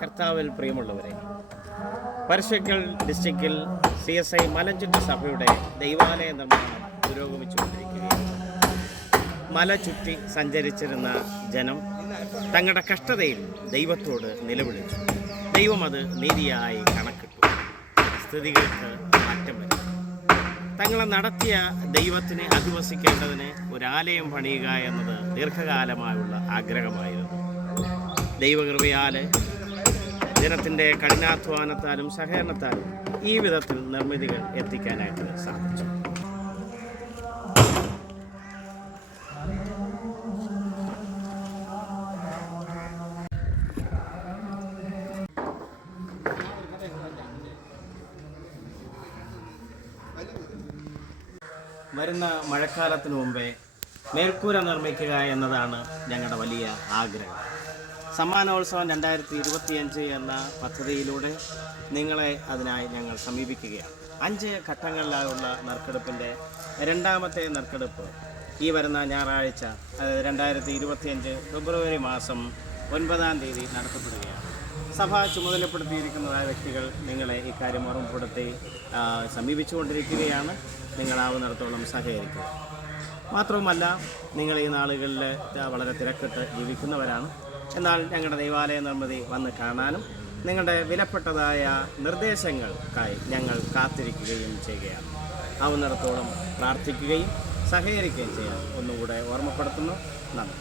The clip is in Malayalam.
കർത്താവിൽ പ്രിയമുള്ളവരെ, പരശക്കൽ ഡിസ്ട്രിക്റ്റിൽ CSI മലഞ്ചുറ്റി സഭയുടെ ദൈവാലയ നിർമ്മാണം പുരോഗമിച്ചുകൊണ്ടിരിക്കുകയാണ്. മല ചുറ്റി സഞ്ചരിച്ചിരുന്ന ജനം തങ്ങളുടെ കഷ്ടതയിൽ ദൈവത്തോട് നിലവിളിച്ചു. ദൈവം അത് നീതിയായി കണക്കിട്ടു. സ്ഥിതികൾക്ക് മാറ്റം വരും. തങ്ങളെ നടത്തിയ ദൈവത്തിന് അധിവസിക്കേണ്ടതിന് ഒരാലയം പണിയുക എന്നത് ദീർഘകാലമായുള്ള ആഗ്രഹമായിരുന്നു. ദൈവകൃപയാൽ ജനത്തിൻ്റെ കഠിനാധ്വാനത്താലും സഹകരണത്താലും ഈ വിധത്തിൽ നിർമ്മിതികൾ എത്തിക്കാനായിട്ട് സാധിച്ചു. വരുന്ന മഴക്കാലത്തിന് മുമ്പേ മേൽക്കൂര നിർമ്മിക്കുക എന്നതാണ് ഞങ്ങളുടെ വലിയ ആഗ്രഹം. സമ്മാനോത്സവം 2025 എന്ന പദ്ധതിയിലൂടെ നിങ്ങളെ അതിനായി ഞങ്ങൾ സമീപിക്കുകയാണ്. 5 ഘട്ടങ്ങളിലായുള്ള നറുക്കെടുപ്പിൻ്റെ രണ്ടാമത്തെ നറുക്കെടുപ്പ് ഈ വരുന്ന ഞായറാഴ്ച, അതായത് 2025 ഫെബ്രുവരി മാസം 9-ാം തീയതി നടത്തപ്പെടുകയാണ്. സഭ ചുമതലപ്പെടുത്തിയിരിക്കുന്നതായ വ്യക്തികൾ നിങ്ങളെ ഇക്കാര്യം ഓർമ്മപ്പെടുത്തി സമീപിച്ചുകൊണ്ടിരിക്കുകയാണ്. നിങ്ങളാവുന്നിടത്തോളം സഹകരിക്കുക. മാത്രവുമല്ല, നിങ്ങൾ ഈ നാളുകളിൽ വളരെ തിരക്കിട്ട് ജീവിക്കുന്നവരാണ്. എന്നാൽ ഞങ്ങളുടെ ദൈവാലയ നിർമ്മിതി വന്ന് കാണാനും നിങ്ങളുടെ വിലപ്പെട്ടതായ നിർദ്ദേശങ്ങൾക്കായി ഞങ്ങൾ കാത്തിരിക്കുകയും ചെയ്യുകയാണ്. ആവുന്നിടത്തോളം പ്രാർത്ഥിക്കുകയും സഹകരിക്കുകയും ചെയ്യാൻ ഒന്നുകൂടെ ഓർമ്മപ്പെടുത്തുന്നു. നന്ദി.